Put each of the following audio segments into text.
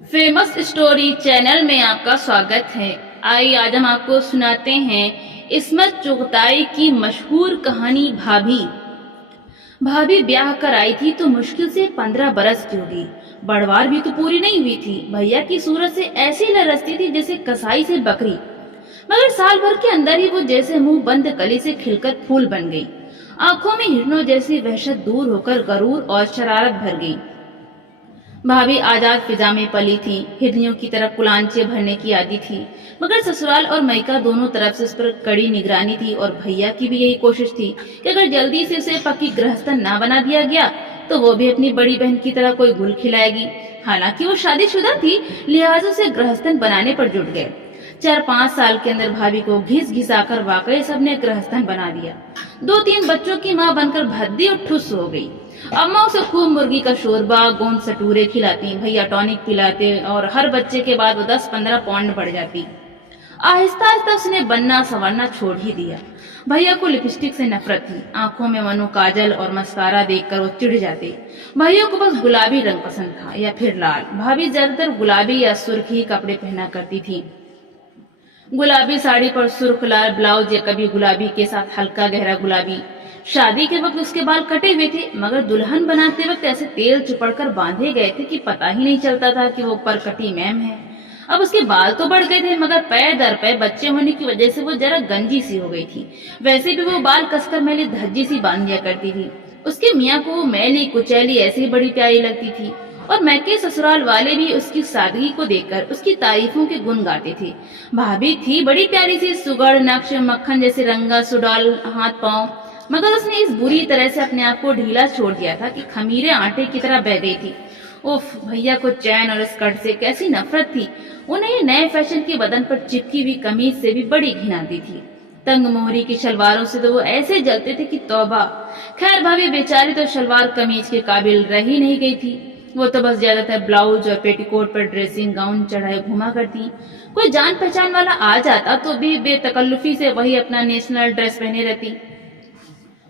Famous story channel में आपका स्वागत है। आइए आज हम आपको सुनाते हैं इस्मत चुगताई की मशहूर कहानी भाभी। भाभी ब्याह कर आई थी तो मुश्किल से 15 बरस की होगी। बढ़वार भी तो पूरी नहीं हुई थी। भैया की सूरत से ऐसी लरसती थी जैसे कसाई से बकरी, मगर साल भर के अंदर ही वो जैसे मुंह बंद कली से खिलकर फूल बन गई। आंखों में हिरणों जैसी वहशत दूर होकर गरूर और शरारत भर गई। भाभी आजाद फिजा में पली थी, हिरनियों की तरफ कुलांचे भरने की आदी थी, मगर ससुराल और मैका दोनों तरफ से उस पर कड़ी निगरानी थी और भैया की भी यही कोशिश थी कि अगर जल्दी से उसे पक्की गृहस्थन ना बना दिया गया तो वो भी अपनी बड़ी बहन की तरह कोई गुल खिलाएगी। हालांकि वो शादीशुदा थी, लिहाजा से गृहस्थन बनाने पर जुट गए। 4-5 साल के अंदर भाभी को घिस घिसाकर वाकई सबने गृहस्थन बना दिया। 2-3 बच्चों की माँ बनकर भद्दी और ठुस हो गई। अम्मा उसे खूब मुर्गी का शोरबा, गोंद सटूरे खिलाती, भैया टॉनिक पिलाते और हर बच्चे के बाद वो 10-15 पाउंड बढ़ जाती। आहिस्ता आहिस्ता उसने बनना संवरना छोड़ ही दिया। भैया को लिपस्टिक से नफरत थी। आंखों में मनो काजल और मस्कारा देखकर वो चिढ़ जाते। भैया को बस गुलाबी रंग पसंद था या फिर लाल। भाभी ज्यादातर गुलाबी या सुर्खी कपड़े पहना करती थी। गुलाबी साड़ी पर सुर्ख लाल ब्लाउज या कभी गुलाबी के साथ हल्का गहरा गुलाबी। शादी के वक्त उसके बाल कटे हुए थे, मगर दुल्हन बनाते वक्त ऐसे तेल चिपड़कर बांधे गए थे कि पता ही नहीं चलता था कि वो परकटी मैम है। अब उसके बाल तो बढ़ गए थे, मगर पैर दर पैर बच्चे होने की वजह से वो जरा गंजी सी हो गई थी। वैसे भी वो बाल कसकर मैली धज्जी सी बांध लिया करती थी। उसके मियाँ को वो मैली कुचैली ऐसी बड़ी प्यारी लगती थी और मैके ससुराल वाले भी उसकी सादगी को देखकर उसकी तारीफों के गुण गाते थे। भाभी थी बड़ी प्यारी सी, सुगड़ नक्श मक्खन जैसे रंगा सुडौल हाथ पांव, मगर उसने इस बुरी तरह से अपने आप को ढीला छोड़ दिया था कि खमीरे आटे की तरह बह गई थी। उफ, भैया को चैन और स्कर्ट से कैसी नफरत थी। उन्हें नए फैशन के बदन पर चिपकी हुई कमीज से भी बड़ी घिन आती थी। तंग मोहरी की शलवारों से तो वो ऐसे जलते थे कि तौबा। खैर भाभी बेचारी तो शलवार कमीज के काबिल रह ही नहीं गई थी। वो तो बस ज्यादातर ब्लाउज और पेटीकोट पर ड्रेसिंग गाउन चढ़ाए घुमा करती। कोई जान पहचान वाला आ जाता तो भी बेतकल्लुफी से वही अपना नेशनल ड्रेस पहने रहती।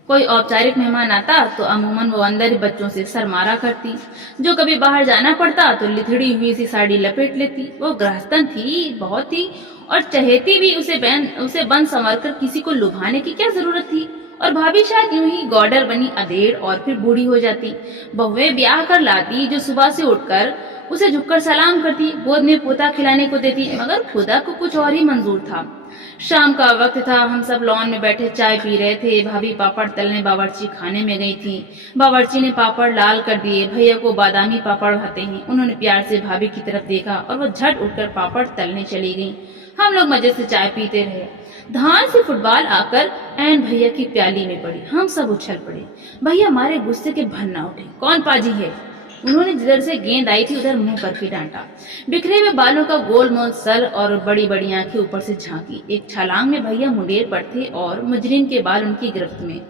कोई औपचारिक मेहमान आता तो अमूमन वो अंदर ही बच्चों से सरमारा करती। जो कभी बाहर जाना पड़ता तो लिथड़ी हुई सी साड़ी लपेट लेती। वो गृहस्थन थी, बहुत थी, और चहेती भी उसे बन संवर कर किसी को लुभाने की क्या जरूरत थी। और भाभी शायद यूं ही गॉडर बनी अधेड़ और फिर बूढ़ी हो जाती। बहुएं ब्याह कर लाती जो सुबह से उठकर उसे झुककर सलाम करती, गोद में पोता खिलाने को देती, मगर खुदा को कुछ और ही मंजूर था। शाम का वक्त था, हम सब लॉन में बैठे चाय पी रहे थे। भाभी पापड़ तलने बावर्ची खाने में गई थी। बावर्ची ने पापड़ लाल कर दिए। भैया को बादामी पापड़ भाते हैं। उन्होंने प्यार से भाभी की तरफ देखा और वो झट उठकर पापड़ तलने चली गई। हम लोग मजे से चाय पीते रहे। धान से फुटबॉल आकर एन भैया की प्याली में पड़ी। हम सब उछल पड़े। भैया मारे गुस्से के भन्ना उठे। कौन पाजी है? उन्होंने जिधर से गेंद आई थी उधर मुंह करके डांटा। बिखरे हुए बालों का गोलमोल सर और बड़ी बड़ी आंखें ऊपर से झांकी। एक छलांग में भैया मुंडेर पर थे और मुजरिम के बाल उनकी गिरफ्त में।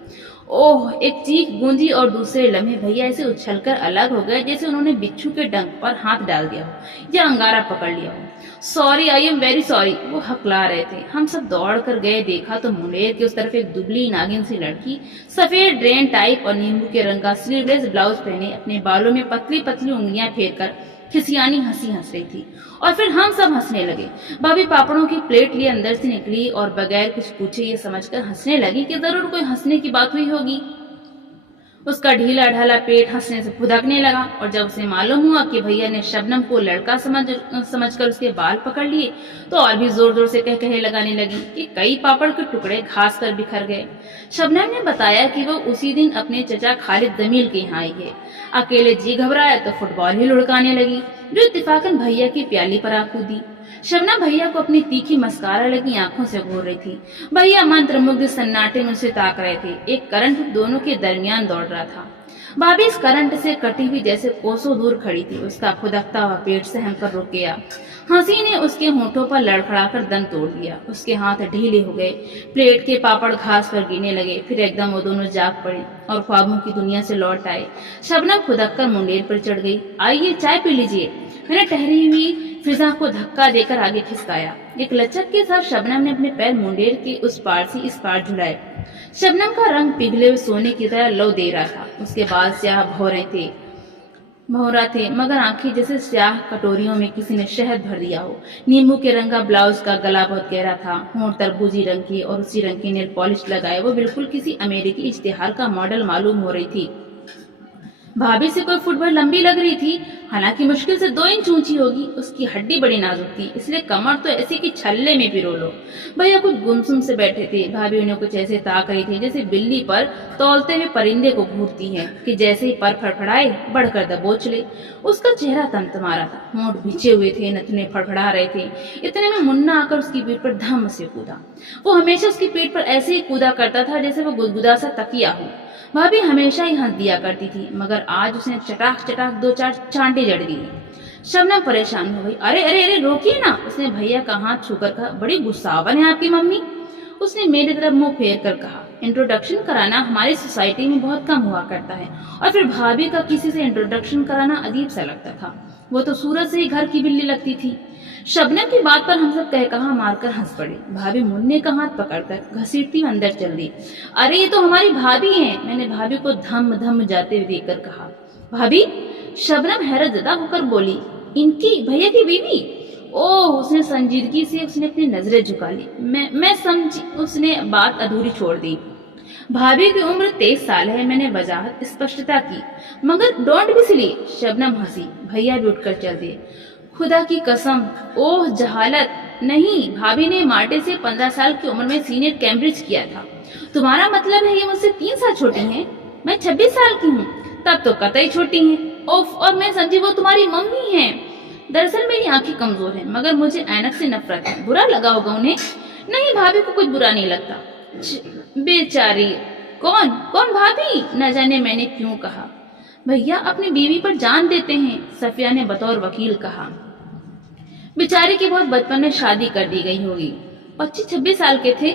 ओह! एक चीख गूंजी और दूसरे लम्हे भैया ऐसे उछलकर अलग हो गए जैसे उन्होंने बिच्छू के डंक पर हाथ डाल दिया हो या अंगारा पकड़ लिया हो। Sorry, I am very sorry, वो हकला रहे थे। हम सब दौड़ कर गए। देखा तो मुंडेर के उस तरफ एक दुबली नागिन सी लड़की, सफेद ड्रेन टाइप और नींबू के रंग का स्लीवलेस ब्लाउज पहने, अपने बालों में पतली पतली उंगलियां फेरकर खिसियानी हंसी हंस रही थी। और फिर हम सब हंसने लगे। भाभी पापड़ों की प्लेट लिए अंदर से निकली और बगैर कुछ पूछे ये समझकर हंसने लगी कि जरूर कोई हंसने की बात हुई होगी। उसका ढीला ढाला पेट हंसने से फुदकने लगा और जब उसे मालूम हुआ कि भैया ने शबनम को लड़का समझकर उसके बाल पकड़ लिए तो और भी जोर जोर से कहे लगाने लगी कि कई पापड़ के टुकड़े घास पर बिखर गए। शबनम ने बताया कि वो उसी दिन अपने चचा खालिद जमील के यहाँ आई है। अकेले जी घबराया तो फुटबॉल ही लुढ़काने लगी, जो इत्तेफाकन भैया की प्याली पर आ कूदी। शबनम भैया को अपनी तीखी मस्कारा लगी आंखों से घूर रही थी। भैया मंत्रमुग्ध सन्नाटे में उसे ताक रहे थे। एक करंट दोनों के दरमियान दौड़ रहा था। भाभी इस करंट से कटी हुई जैसे कोसों दूर खड़ी थी। उसका फुदकता हुआ पेट सहम कर रुक गया। हंसी ने उसके होठों पर लड़खड़ाकर दम तोड़ दिया। उसके हाथ ढीले हो गए। प्लेट के पापड़ घास पर गिरने लगे। फिर एकदम वो दोनों जाग पड़े और ख्वाबों की दुनिया से लौट आए। शबनम फुदक कर मुंडेर पर चढ़ गई। आइए चाय पी लीजिए, मैंने ठहरी हुई फिजा को धक्का देकर आगे खिसकाया। एक लचक के साथ शबनम ने अपने पैर मुंडेर के उस पार से इस पार झुलाए। शबनम का रंग पिघले हुए सोने की तरह लौ दे रहा था। उसके बाल स्याह भौरे थे। भौरा थे मगर आंखें जैसे स्याह कटोरियों में किसी ने शहद भर दिया हो। नींबू के रंग का ब्लाउज का गला बहुत गहरा था, होंठ तरबूजी रंग के और उसी रंग की नेल पॉलिश लगाए वो बिल्कुल किसी अमेरिकी इश्तिहार का मॉडल मालूम हो रही थी। भाभी से कोई फुट भर लंबी लग रही थी, हालांकि मुश्किल से 2 इंच ऊंची होगी। उसकी हड्डी बड़ी नाजुक थी, इसलिए कमर तो ऐसी कि छल्ले में पिरो लो। भैया कुछ गुमसुम से बैठे थे। भाभी उन्हें कुछ ऐसे ताक रही थी जैसे बिल्ली पर तौलते हुए परिंदे को घूरती है कि जैसे ही पर फड़फड़ाए बढ़कर दबोच ले। उसका चेहरा तमतमारा था, होंठ भिजे हुए थे, नथुने फड़फड़ा रहे थे। इतने में मुन्ना आकर उसकी पीठ पर धम से कूदा। वो हमेशा उसकी पीठ पर ऐसे ही कूदा करता था जैसे वो गुदगुदा सा तकिया हो। भाभी हमेशा ही हंस दिया करती थी, मगर आज उसने चटाक चटाक 2-4 चांटे जड़ दी। शबनम परेशान हो गई। अरे अरे अरे रोकिए ना, उसने भैया का हाथ छूकर कहा। बड़ी गुस्सावन है आपकी मम्मी, उसने मेरी तरफ मुंह फेर कर कहा। इंट्रोडक्शन कराना हमारी सोसाइटी में बहुत कम हुआ करता है, और फिर भाभी का किसी से इंट्रोडक्शन कराना अजीब सा लगता था। वो तो सूरत से ही घर की बिल्ली लगती थी। शबनम की बात पर हम सब कह कहा मारकर हंस पड़े। भाभी मुन्ने का हाथ पकड़कर घसीटती अंदर चल दी। अरे ये तो हमारी भाभी हैं, मैंने भाभी को धम धम जाते हुए देखकर कहा। भाभी? शबनम हैरत ज़दा होकर बोली। इनकी भैया की बीवी? ओह, उसने संजीदगी से उसने अपनी नजरें झुका ली। मैं समझी, उसने बात अधूरी छोड़ दी। भाभी की उम्र 23 साल है, मैंने वजाहत स्पष्टता की। मगर डोंट बी सिली, शबनम हंसी। भैया भी उठकर चल दिए। खुदा की कसम, ओह जहालत। नहीं, भाभी ने मार्टे से 15 साल की उम्र में सीनियर कैम्ब्रिज किया था। तुम्हारा मतलब है ये मुझसे 3 साल छोटी हैं? मैं 26 साल की हूँ, तब तो कतई छोटी हैं। ओफ, और मैं समझी वो तुम्हारी मम्मी हैं। दरअसल मेरी आंखें कमजोर हैं, मगर मुझे ऐनक से नफरत है। बुरा लगा होगा उन्हें? नहीं, भाभी को कुछ बुरा नहीं लगता। बेचारी। कौन कौन भाभी? न जाने मैंने क्यों कहा। भैया अपनी बीवी पर जान देते हैं, सफिया ने बतौर वकील कहा। बेचारे की बहुत बचपन में शादी कर दी गई होगी। 25-26 साल के थे,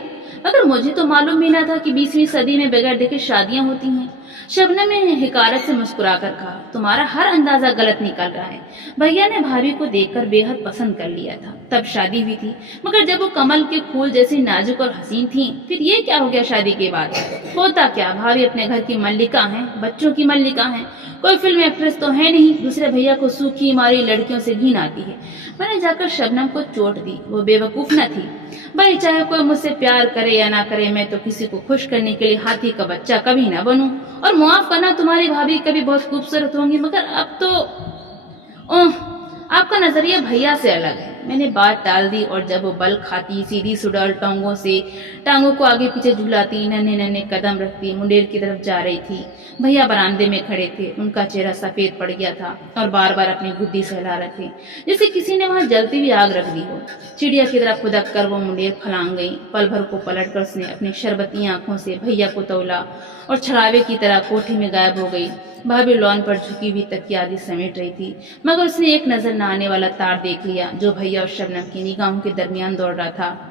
मगर मुझे तो मालूम भी न था कि 20वीं सदी में बगैर देखे शादियां होती हैं। शबनम ने हिकारत से मुस्कुराकर कहा। तुम्हारा हर अंदाजा गलत निकल रहा है। भैया ने भाभी को देखकर बेहद पसंद कर लिया था, तब शादी हुई थी। मगर जब वो कमल के फूल जैसी नाजुक और हसीन थी, फिर ये क्या हो गया शादी के बाद? होता क्या, भाभी अपने घर की मल्लिका हैं, बच्चों की मल्लिका हैं। कोई फिल्म एक्ट्रेस तो है नहीं। दूसरे भैया को सूखी मारी लड़कियों से घिन आती है। मैंने जाकर शबनम को चोट दी। वो बेवकूफ न थी। भाई चाहे कोई मुझसे प्यार करे या ना करे, मैं तो किसी को खुश करने के लिए हाथी का बच्चा कभी ना बनूं। और मुआफ करना, तुम्हारी भाभी कभी बहुत खूबसूरत होंगी, मगर अब तो ओह, आपका नजरिया भैया से अलग है। मैंने बात टाल दी, और जब वो बल खाती, सीधी सुडौल टांगों को आगे पीछे झुलाती, नन्हे नन्हे कदम रखती मुंडेर की तरफ जा रही थी। भैया बरामदे में खड़े थे। उनका चेहरा सफेद पड़ गया था और बार बार अपनी गुद्दी सहला रहे थे, जैसे किसी ने वहां जलती हुई आग रख दी हो। चिड़िया की तरफ खुदक कर वो मुंडेर फलांग गई। पल भर को पलट कर उसने अपनी शरबती आंखों से भैया को तौला और छलावे की तरह कोठी में गायब हो गई। भाभी लॉन पर झुकी हुई तकिया आदि समेट रही थी, मगर उसने एक नजर न आने वाला तार देख लिया जो भैया और शबनम की निगाहों के दरमियान दौड़ रहा था।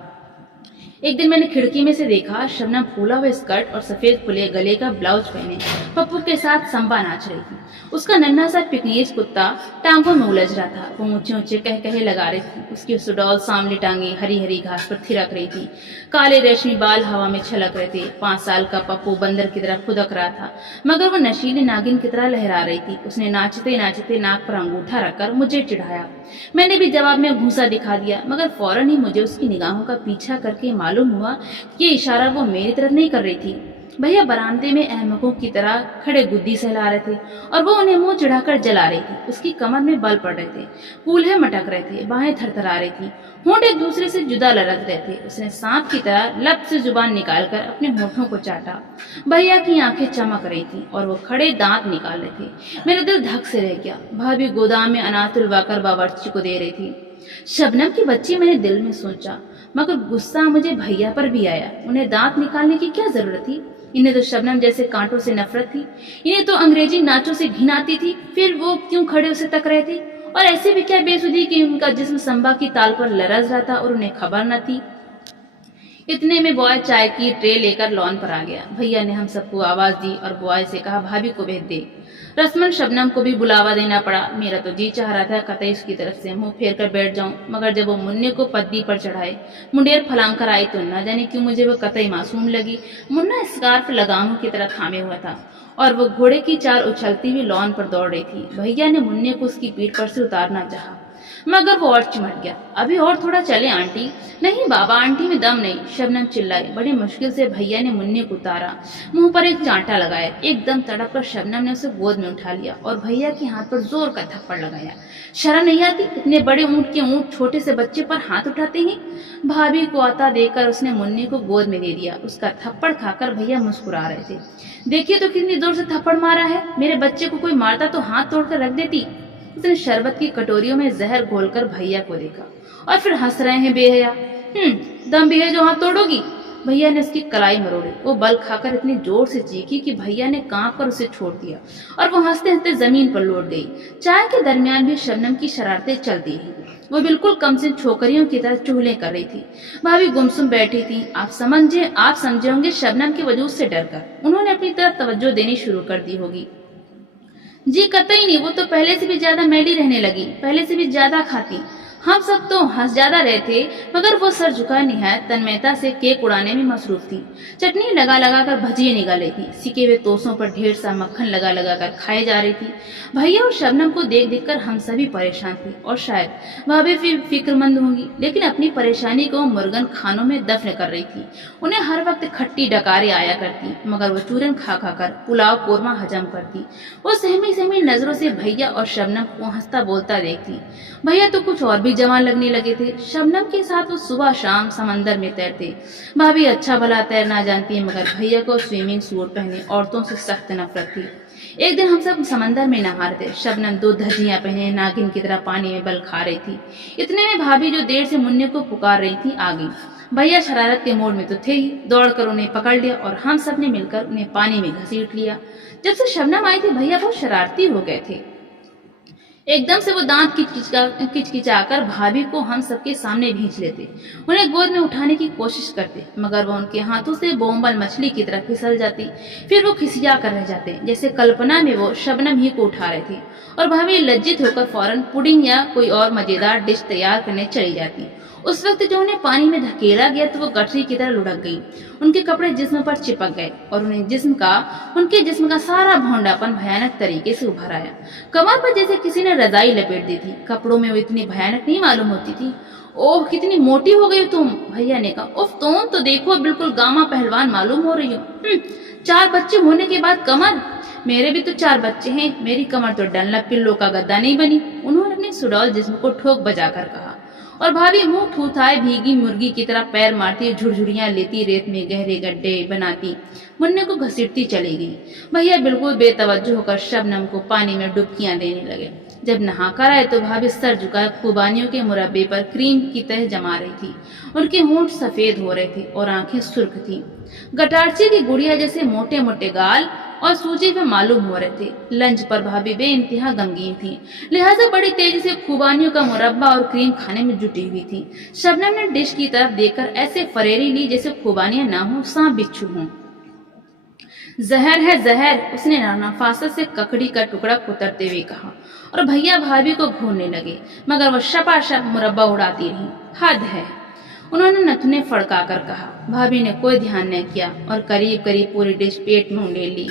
एक दिन मैंने खिड़की में से देखा, शबनम फूला हुआ स्कर्ट और सफेद खुले गले का ब्लाउज पहने पप्पू के साथ संबा नाच रही थी। उसका नन्हा सा पिकनीज कुत्ता टांगों में उलझ रहा था। वो ऊंचे ऊंचे कह कहे लगा रही थी। उसकी सुडौल सांवली टांगे हरी हरी घास पर थिरक रही थी। काले रेशमी बाल हवा में छलक रहे थे। 5 साल का पप्पू बंदर की तरह खुदक रहा था, मगर वो नशीली नागिन की तरह लहरा रही थी। उसने नाचते नाचते नाक पर अंगूठा रखकर मुझे चिढ़ाया। मैंने भी जवाब में घूंसा दिखा दिया, मगर फौरन ही मुझे उसकी निगाहों का पीछा करके मालूम हुआ कि ये इशारा वो मेरी तरफ नहीं कर रही थी। भैया बरामदे में अहमकों की तरह खड़े गुद्दी सहला रहे थे और वो उन्हें मुंह चिढ़ाकर जला रही थी। उसकी कमर में बल पड़ रहे थे, कूल्हे मटक रहे थे, बाहें थरथरा रही थी, होंठ एक दूसरे से जुदा लड़क रहे थे। उसने सांप की तरह लब से जुबान निकालकर अपने होठों को चाटा। भैया की आंखें चमक रही थी और वो खड़े दांत निकाल रहे थे। मेरा दिल धक से रह गया। भाभी गोदाम में अनाज तुलवाकर बावर्ची को दे रही थी। शबनम की बच्ची, मैंने दिल में सोचा, मगर गुस्सा मुझे भैया पर भी आया। उन्हें दांत निकालने की क्या जरूरत थी? इन्हें तो शबनम जैसे कांटों से नफरत थी। इन्हें तो अंग्रेजी नाचों से घिन आती थी। फिर वो क्यों खड़े उसे तक रहे थे? और ऐसे भी क्या बेसुधी कि उनका जिस्म संबा की ताल पर लरज रहा था और उन्हें खबर न थी। इतने में बॉय चाय की ट्रे लेकर लॉन पर आ गया। भैया ने हम सबको आवाज दी और बॉय से कहा, भाभी को भेज दे। रस्मन शबनम को भी बुलावा देना पड़ा। मेरा तो जी चाह रहा था कतई उसकी तरफ से मुंह फेर कर बैठ जाऊं, मगर जब वो मुन्ने को पद्दी पर चढ़ाए मुंडेर फलांग कर आई तो न जाने क्यों मुझे वो कतई मासूम लगी। मुन्ना स्कार्फ लगामों की तरह थामे हुआ था और वो घोड़े की चाल उछलती हुई लॉन पर दौड़ रही थी। भैया ने मुन्ने को उसकी पीठ पर से उतारना चाहा, मगर वो और चिमट गया। अभी और थोड़ा चले आंटी। नहीं बाबा, आंटी में दम नहीं, शबनम चिल्लाई। बड़ी मुश्किल से भैया ने मुन्ने को उतारा, मुंह पर एक चांटा लगाया। एकदम तड़प कर शबनम ने उसे गोद में उठा लिया और भैया के हाथ पर जोर का थप्पड़ लगाया। शर्म नहीं आती? इतने बड़े ऊंट के ऊंट छोटे से बच्चे पर हाथ उठाते हैं। भाभी को आता देकर उसने मुन्ने को गोद में ले लिया। उसका थप्पड़ खाकर भैया मुस्कुरा रहे थे। देखिए तो कितनी जोर से थप्पड़ मारा है, मेरे बच्चे को कोई मारता तो हाथ तोड़कर रख देती। उसने शरबत की कटोरियों में जहर घोलकर भैया को देखा और फिर हंस रहे हैं बेहया। दम भी है जो हाथ तोड़ोगी? भैया ने उसकी कलाई मरोड़ी। वो बल खाकर इतनी जोर से चीखी कि भैया ने कांप कर उसे छोड़ दिया और वो हंसते हंसते जमीन पर लौट गई। चाय के दरमियान भी शबनम की शरारतें चलती हैं। वो बिल्कुल कमसिन छोकरियों की तरह चुगलें कर रही थी। भाभी गुमसुम बैठी थी। आप समझे होंगे शबनम के वजूद से डरकर उन्होंने अपनी तरफ तवज्जो देनी शुरू कर दी होगी। जी कतई नहीं, वो तो पहले से भी ज्यादा मैली रहने लगी, पहले से भी ज्यादा खाती। हम सब तो हंस ज्यादा रहे थे, मगर वो सर झुका निहायत तन्मयता से केक उड़ाने में मसरूफ थी। चटनी लगा लगा कर भजिए निकाल रही थी। सिके हुए तोसों पर ढेर सा मक्खन लगा लगा कर खाए जा रही थी। भैया और शबनम को देख देख कर हम सभी परेशान थे और शायद वह भी फिक्रमंद होंगी, लेकिन अपनी परेशानी को मुर्गन खानों में दफन कर रही थी। उन्हें हर वक्त खट्टी डकारें आया करती, मगर वो चूरन खा खा कर पुलाव कोरमा हजम करती। वो सहमी सहमी नजरों से भैया और शबनम को हंसता बोलता देखती। भैया तो कुछ और भी जवान लगने लगे थे। शबनम के साथ वो सुबह शाम समंदर में तैरते। भाभी अच्छा भला तैरना जानती है, मगर भैया को स्विमिंग सूट पहने औरतों से सख्त नफरत थी। एक दिन हम सब समंदर में नहा रहे थे। शबनम 2 धज्जियां पहने नागिन की तरह पानी में बल खा रही थी। इतने में भाभी जो देर से मुन्ने को पुकार रही थी आ गई। भैया शरारत के मोड़ में तो थे ही, दौड़कर उन्हें पकड़ लिया और हम सब ने मिलकर उन्हें पानी में घसीट लिया। जब से शबनम आई थी भैया बहुत शरारती हो गए थे। एकदम से वो दांत किचकिचाकर भाभी को हम सबके सामने भींच लेते, उन्हें गोद में उठाने की कोशिश करते, मगर वो उनके हाथों से बोंबल मछली की तरह फिसल जाती। फिर वो खिसिया कर रह जाते, जैसे कल्पना में वो शबनम ही को उठा रहे थे, और भाभी लज्जित होकर फौरन पुडिंग या कोई और मजेदार डिश तैयार करने चली जाती। उस वक्त जो उन्हें पानी में धकेला गया तो वो गठरी की तरह लुढ़क गई। उनके कपड़े जिस्म पर चिपक गए और उनके जिस्म का सारा भौंडापन भयानक तरीके से उभर आया। कमर पर जैसे किसी ने रजाई लपेट दी थी। कपड़ों में वो इतनी भयानक नहीं मालूम होती थी। ओह कितनी मोटी हो गई तुम, भैया ने कहा। उफ तुम तो देखो बिल्कुल गामा पहलवान मालूम हो रही हो। 4 बच्चे होने के बाद कमर? मेरे भी तो 4 बच्चे हैं, मेरी कमर तो डनलप पिल्लो का गद्दा नहीं बनी, उन्होंने अपने सुडौल जिस्म को ठोक बजाकर कहा। और भाभी मुंह थूथाए भीगी मुर्गी की तरह पैर मारती झुरझुरियां लेती रेत में गहरे गड्ढे बनाती मुन्ने को घसीटती चली गई। भैया बिल्कुल बेतवज्जो होकर शबनम को पानी में डुबकियां देने लगे। जब नहाकर आए तो भाभी सर झुकाए खुबानियों के मुरब्बे पर क्रीम की तह जमा रही थी। उनके होंठ सफेद हो रहे थे और आंखें सुर्ख थी। गटारची की गुड़िया जैसे मोटे मोटे गाल और सूजी में मालूम हो रहे थे। लंच पर भाभी बेइंतहा गमगीन थी, लिहाजा बड़ी तेजी से खुबानियों का मुरब्बा और क्रीम खाने में जुटी हुई थी। शबनम ने डिश की तरफ देखकर ऐसे फरेरी ली जैसे खुबानियां ना हो, सांप बिच्छू हों। जहर है जहर, उसने नफासत से ककड़ी का टुकड़ा कुतरते हुए कहा, और भैया भाभी को घूरने लगे, मगर वह शपाशप मुरब्बा उड़ाती रही। हद है, उन्होंने नथुने फड़काकर कहा। भाभी ने कोई ध्यान न किया और करीब करीब पूरी डिश पेट में उंडेल ली।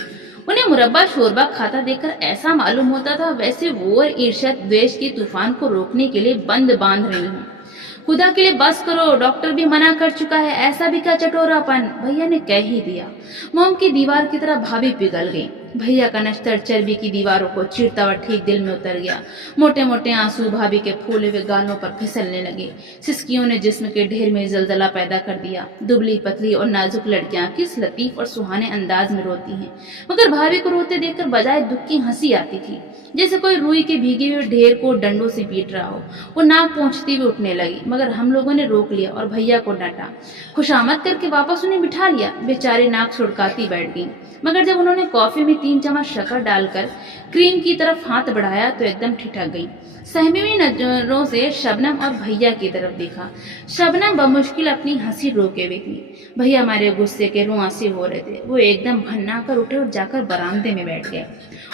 उन्हें मुरब्बा शोरबा खाता देखकर ऐसा मालूम होता था वैसे वो ईर्ष्या द्वेष की तूफान को रोकने के लिए बंद बांध रही हूँ। खुदा के लिए बस करो, डॉक्टर भी मना कर चुका है, ऐसा भी क्या चटोरापन, भैया ने कह ही दिया। मोम की दीवार की तरह भाभी पिघल गई। भैया का नश्तर चर्बी की दीवारों को चीरता हुआ ठीक दिल में उतर गया। मोटे मोटे आंसू भाभी के फूले हुए गालों पर फिसलने लगे। सिसकियों ने जिस्म के ढेर में जलजला पैदा कर दिया। दुबली पतली और नाजुक लड़कियां किस लतीफ और सुहाने अंदाज में रोती हैं, मगर भाभी को रोते देखकर बजाय दुख की हंसी आती थी, जैसे कोई रुई के भीगे हुए ढेर को डंडों से पीट रहा हो। वो नाक पहुंचती हुई उठने लगी, मगर हम लोगों ने रोक लिया और भैया को डांटा। खुशामद करके वापस उन्हें बिठा लिया। बेचारी नाक सुड़काती बैठ गई, मगर जब उन्होंने कॉफी में 3 चम्मच शक्कर डालकर क्रीम की तरफ हाथ बढ़ाया तो एकदम ठिठक गई। सहमी हुई नजरों से शबनम और भैया की तरफ देखा। शबनम बमुश्किल अपनी हंसी रोके हुई थी। भैया हमारे गुस्से के रुआंसे हो रहे थे। वो एकदम भन्ना कर उठे और जाकर बरामदे में बैठ गए।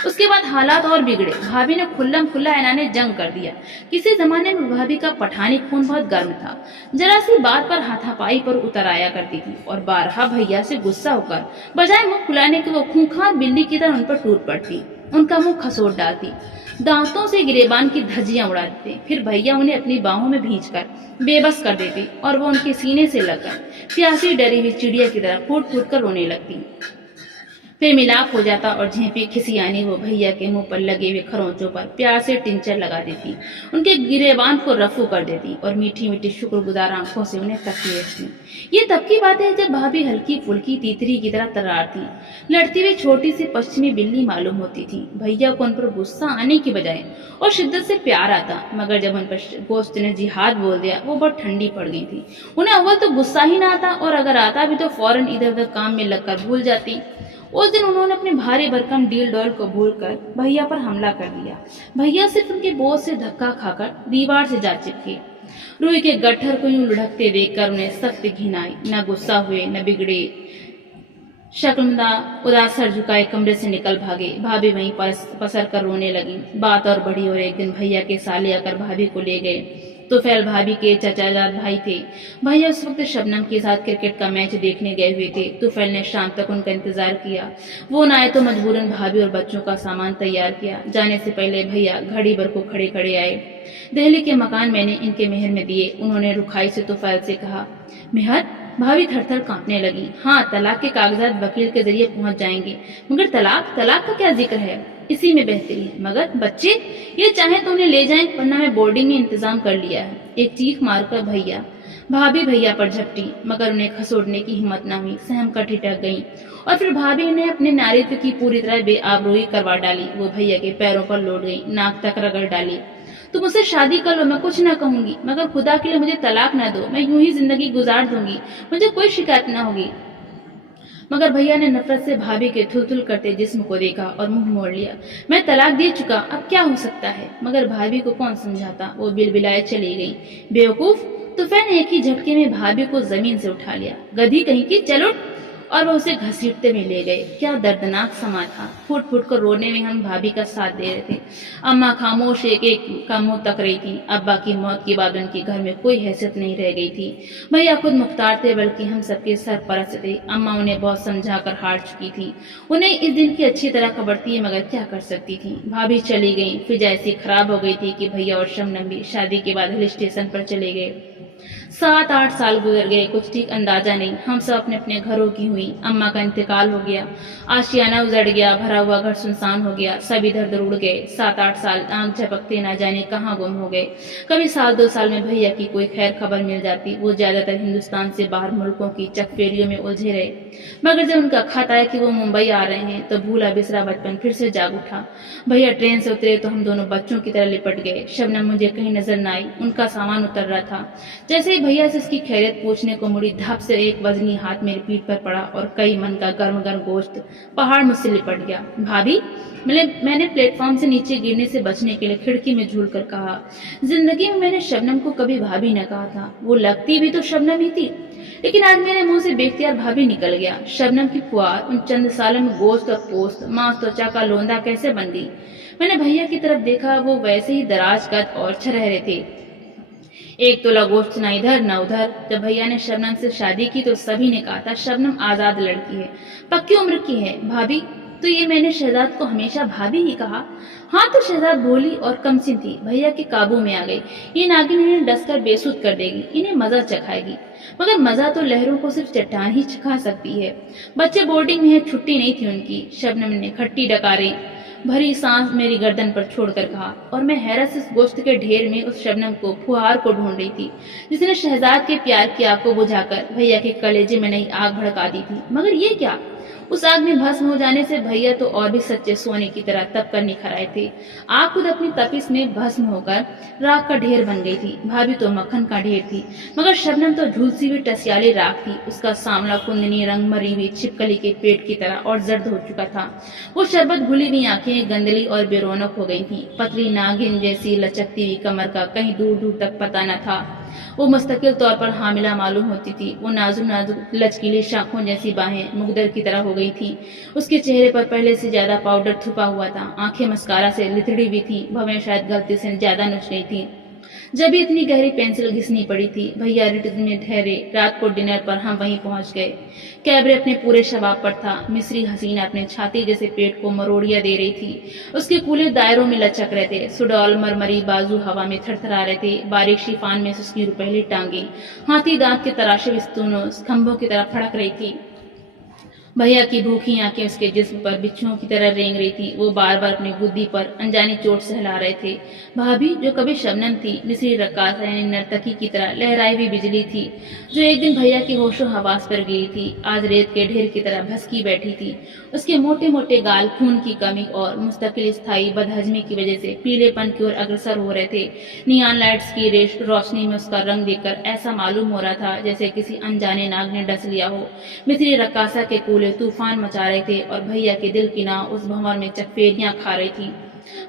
उसके बाद हालात और बिगड़े। भाभी ने खुल्लम खुल्ला ऐलाने जंग कर दिया। किसी जमाने में भाभी का पठानी खून बहुत गर्म था, जरा सी बात पर हाथापाई पर उतर आया करती थी और बारहा भैया से गुस्सा होकर बजाय मुंह खुलाने के वो खूंखार बिल्ली की तरह उन पर टूट पड़ती, उनका मुंह खसोट डालती, दांतों से गिरेबान की धज्जियां उड़ा देते। फिर भैया उन्हें अपनी बाहों में भींचकर बेबस कर देते और वो उनके सीने से लगकर प्यासी डरी हुई चिड़िया की तरह फूट फूट कर रोने लगती। फिर मिलाप हो जाता और झेंपी खिसियानी वो भैया के मुंह पर लगे हुए खरोंचों पर प्यार से टिंचर लगा देती, उनके गिरेबान को रफू कर देती और मीठी मीठी शुक्रगुजार आंखों से उन्हें तकती रहती। ये तब की बात है जब भाभी हल्की फुल्की तीतरी की तरह तरार थी, लड़ती हुई छोटी सी पश्चिमी बिल्ली मालूम होती थी। भैया को उन पर गुस्सा आने की बजाय और शिद्दत से प्यार आता, मगर जब उन पर गोश्त ने जिहाद बोल दिया वो बहुत ठंडी पड़ गई थी। उन्हें अव्वल तो गुस्सा ही ना आता और अगर आता भी तो फौरन इधर उधर काम में लगकर भूल जाती। उस दिन उन्होंने अपने भारी भरकम डील डॉल को भूलकर भैया पर हमला कर दिया। भैया सिर्फ उनके बोझ से धक्का खाकर दीवार से जा चिपके। रूई के गट्ठर को यूं लुढ़कते देखकर उन्हें सख्त घिन आई। न गुस्सा हुए न बिगड़े, शक्लमदा उदास सर झुकाए कमरे से निकल भागे। भाभी वहीं पसर कर रोने लगी। बात और बढ़ी और एक दिन भैया के साले आकर भाभी को ले गए। तुफैल भाभी के चचाजाद भाई थे। भैया उस वक्त शबनम के साथ क्रिकेट का मैच देखने गए हुए थे। तुफैल ने शाम तक उनका इंतजार किया। वो न आए तो मजबूरन भाभी और बच्चों का सामान तैयार किया। जाने से पहले भैया घड़ी भर को खड़े खड़े आए। दिल्ली के मकान मैंने इनके मेहर में दिए। उन्होंने रुखाई से तुफैल से कहा। मेहर? भाभी थरथर कांपने लगी। हाँ, तलाक के कागजात वकील के जरिए पहुंच जाएंगे, मगर तलाक का क्या जिक्र है, इसी में बेहतरी है। मगर बच्चे, ये चाहे तो उन्हें ले जाएं, वरना मैं बोर्डिंग में इंतजाम कर लिया है। एक चीख मारकर भाभी भैया पर झपटी, मगर उन्हें खसोड़ने की हिम्मत न हुई। सहम कर ठिठक गई और फिर भाभी ने अपने नारित्व की पूरी तरह बेआबरूई करवा डाली। वो भैया के पैरों पर लौट गई, नाक तक रगड़ डाली। तुम मुझसे शादी कर लो, मैं कुछ ना कहूंगी, मगर खुदा के लिए मुझे तलाक ना दो। मैं यूं ही जिंदगी गुजार दूंगी, मुझे कोई शिकायत ना होगी। मगर भैया ने नफरत से भाभी के थुल-थुल करते जिस्म को देखा और मुंह मोड़ लिया। मैं तलाक दे चुका, अब क्या हो सकता है? मगर भाभी को कौन समझाता, वो बिलबिलाए चली गई। बेवकूफ! तूफान ने एक ही झटके में भाभी को जमीन से उठा लिया। गधी कहीं की, चल उठ! और वो उसे घसीटते में ले गए। क्या दर्दनाक समा था। फूट फूट कर रोने में हम भाभी का साथ दे रहे थे। अम्मा खामोश एक एक का मुंह तक रही थी। अब्बा की मौत के बाद उनके घर में कोई हैसियत नहीं रह गई थी। भैया खुद मुख्तार थे, बल्कि हम सबके सरपरस्त थे। अम्मा उन्हें बहुत समझा कर हार चुकी थी। उन्हें इस दिन की अच्छी तरह खबर थी, मगर क्या कर सकती थी। भाभी चली गई। फिजा ऐसी खराब हो गई थी कि भैया और शबनम भी शादी के बाद हिल स्टेशन पर चले गए। 7-8 साल गुजर गए, कुछ ठीक अंदाजा नहीं। हम सब अपने अपने घरों की हुई। अम्मा का इंतकाल हो गया, आशियाना उजड़ गया, भरा हुआ घर सुनसान हो गया। सब इधर उधर उड़ गए। 7-8 साल आंख झपकते ना जाने कहाँ गुम हो गए। कभी साल 2 साल में भैया की कोई खैर खबर मिल जाती। वो ज्यादातर हिंदुस्तान से बाहर मुल्कों की चकफेरियों में उलझे रहे। मगर जब उनका खत आया कि वो मुंबई आ रहे हैं, तो भूला बिसरा बचपन फिर से जाग उठा। भैया ट्रेन से उतरे तो हम दोनों बच्चों की तरह लिपट गए। शबनम मुझे कहीं नजर न आई। उनका सामान उतर रहा था। जैसे ही भैया से उसकी खैरियत पूछने को मुड़ी, धप से एक वजनी हाथ मेरी पीठ पर पड़ा और कई मन का गर्म गर्म गोश्त पहाड़ मुझसे लिपट गया। भाभी, मैंने प्लेटफॉर्म से नीचे गिरने से बचने के लिए खिड़की में झूल कर कहा। जिंदगी में मैंने शबनम को कभी भाभी न कहा था। वो लगती भी तो शबनम ही थी, लेकिन आज मेरे मुंह से बेख्तियार भाभी निकल गया। शबनम की फुआर उन चंद सालों में गोश्त और पोस्त, मांस त्वचा का लोंदा कैसे बन गई। मैंने भैया की तरफ देखा, वो वैसे ही दराज कद और छरहरे थे। एक तोला गोश्त न इधर न उधर। जब भैया ने शबनम से शादी की तो सभी ने कहा था शबनम आजाद लड़की है, पक्की उम्र की है। भाभी, तो ये मैंने शहजाद को हमेशा भाभी ही कहा। हाँ, तो शहजाद भोली और कमसिन थी, भैया के काबू में आ गई। ये नागिन इन्हें डसकर बेसुध कर देगी, इन्हें मजा चखाएगी। मगर मजा तो लहरों को सिर्फ चट्टान ही चखा सकती है। बच्चे बोर्डिंग में है, छुट्टी नहीं थी उनकी। शबनम ने खट्टी डकारे भरी सांस मेरी गर्दन पर छोड़कर कहा, और मैं हैरत से उस गोश्त के ढेर में उस शबनम को, फुहार को ढूंढ रही थी, जिसने शहजाद के प्यार की आग को बुझाकर भैया के कलेजे में नई आग भड़का दी थी। मगर ये क्या? उस आग में भस्म हो जाने से भैया तो और भी सच्चे सोने की तरह तप कर निखर आए थे। आग खुद अपनी तपिश में भस्म होकर राख का ढेर बन गई थी। भाभी तो मक्खन का ढेर थी, मगर शबनम तो झुलसी हुई टसियाली राख थी। उसका सांवला कुंदनी रंग मरी हुई छिपकली के पेट की तरह और जर्द हो चुका था। वो शरबत घुली हुई आंखें गंदली और बेरौनक हो गई थी। पतली नागिन जैसी लचकती हुई कमर का कहीं दूर दूर तक पता न था। वो मुस्तकिल तौर पर हामिला मालूम होती थी। वो नाजुक नाजुक लचकीली शाखों जैसी बाहें मुगदर की तरह हो गई थी। उसके चेहरे पर पहले से ज्यादा पाउडर छुपा हुआ था। आंखें मस्कारा से लिथड़ी हुई थी। भवें शायद गलती से ज्यादा नुच गई थी। जब भी इतनी गहरी पेंसिल घिसनी पड़ी थी। भैया रिटर्न में ठहरे। रात को डिनर पर हम वहीं पहुंच गए। कैबरे अपने पूरे शबाब पर था। मिस्री हसीना अपने छाती जैसे पेट को मरोड़िया दे रही थी। उसके कूले दायरों में लचक रहे थे। सुडौल मरमरी बाजू हवा में थरथरा रहे थे। बारीक शिफान में उसकी रुपहली टांगे हाथी दांत के तराशे विस्तूनों खंभों की तरह फड़क रही थी। भैया की भूखी आंखें उसके जिस्म पर बिच्छुओं की तरह रेंग रही थी। वो बार बार अपनी बुद्धि पर अनजानी चोट सहला रहे थे। भाभी जो कभी शबनम थी, मिस्री रक्कास यानी नर्तकी की तरह लहराई हुई बिजली थी, जो एक दिन भैया की होशो हवास पर गिरी थी, आज रेत के ढेर की तरह भसकी बैठी थी। उसके मोटे मोटे गाल खून की कमी और मुस्तकिल स्थायी बदहजमी की वजह से पीलेपन की ओर अग्रसर हो रहे थे। नियान लाइट्स की रोशनी में उसका रंग देखकर ऐसा मालूम हो रहा था जैसे किसी अनजाने नाग ने डस लिया हो। मिस्री रक्कासा के कूले तूफान मचा रहे थे और भैया के दिल की नाव उस भंवर में चकफेरियां खा रही थी।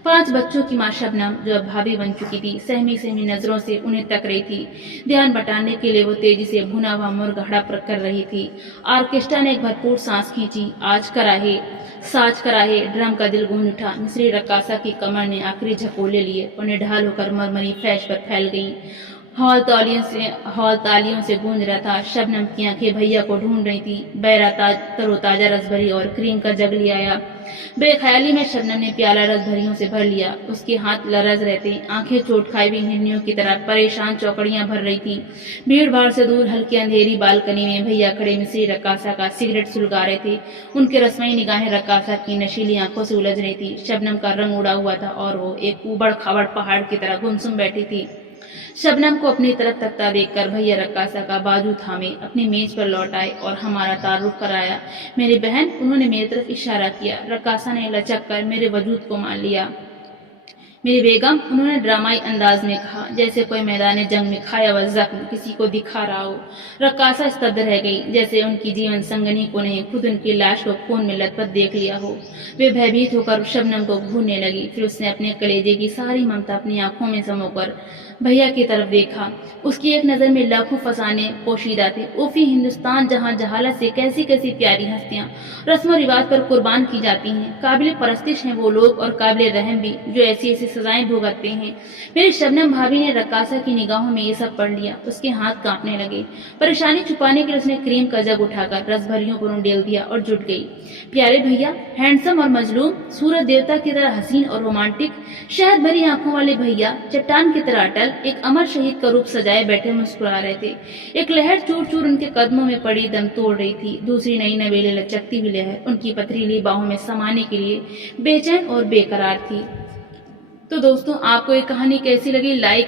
5 बच्चों की मां शबनम जो अब भाभी बन चुकी थी, सहमी सहमी नजरों से उन्हें तक रही थी। ध्यान बटाने के लिए वो तेजी से भुना हुआ मुर्ग हड़प कर रही थी। ऑर्केस्ट्रा ने एक भरपूर सांस खींची। आज कराहे साज कराहे ड्रम का दिल गूंज उठा। मिस्री रक्कासा की कमर ने आखिरी झकोले लिए और निढाल होकर मरमरी फैश पर फैल गई। हॉल तालियों से गूंज रहा था। शबनम की आंखें भैया को ढूंढ रही थी। बैरा तरोताजा रसभरी और क्रीम का जग ले आया। बेख्याली में शबनम ने प्याला रसभरियों से भर लिया। उसके हाथ लरज रहे थे। आंखें चोट खाई हुई हिरनियों की तरह परेशान चौकड़ियां भर रही थी। भीड़ भाड़ से दूर हल्की अंधेरी बालकनी में भैया खड़े मिस्री रक्कासा का सिगरेट सुलगा रहे थे। उनके रस्मई निगाहें रक्कासा की नशीली आंखों से उलझ रही थी। शबनम का रंग उड़ा हुआ था और वो एक उबड़ खाबड़ पहाड़ की तरह गुमसुम बैठी थी। शबनम को अपनी तरफ तकता देखकर भैया रक्कासा का बाजू थामे अपनी मेज पर लौट आए और हमारा तारुफ कराया। मेरी बहन, उन्होंने मेरी तरफ इशारा किया। रक्कासा ने लचक कर मेरे वजूद को मान लिया। मेरी बेगम, उन्होंने ड्रामाई अंदाज में कहा, जैसे कोई मैदान जंग में खाया हुआ जख्म किसी को दिखा रहा हो। रक्कासा स्तब्ध रह गई, जैसे उनकी जीवन संगनी को नहीं, खुद उनकी लाश को खून में लथपथ देख लिया हो। वे भयभीत होकर शबनम को घूरने लगी। फिर उसने अपने कलेजे की सारी ममता अपनी आंखों में समोकर भैया की तरफ देखा। उसकी एक नजर में लाखों फसाने पोशीदा थे। उफी हिंदुस्तान जहाँ जहालत से कैसी कैसी प्यारी हस्तियां रस्म रिवाज पर कुर्बान की जाती हैं। काबिल परस्तिश हैं वो लोग और काबिल रहम भी, जो ऐसी ऐसी सजाएं भुगतते हैं। मेरी शबनम भाभी ने रक्कासा की निगाहों में ये सब पढ़ लिया। उसके हाथ कांपने लगे। परेशानी छुपाने के लिए उसने क्रीम का जग उठाकर रसभरियों पर उंडेल दिया और जुट गई। प्यारे भैया, हैंडसम और मजलूम, सूरज देवता की तरह हसीन और रोमांटिक, शहद भरी आंखों वाले भैया चट्टान की तरह अटल, एक अमर शहीद का रूप सजाए बैठे मुस्कुरा रहे थे। एक लहर चूर चूर उनके कदमों में पड़ी दम तोड़ रही थी। दूसरी नई नवेले लचकती हुई लहर उनकी पथरीली बाहों में समाने के लिए बेचैन और बेकरार थी। तो दोस्तों, आपको ये कहानी कैसी लगी? लाइक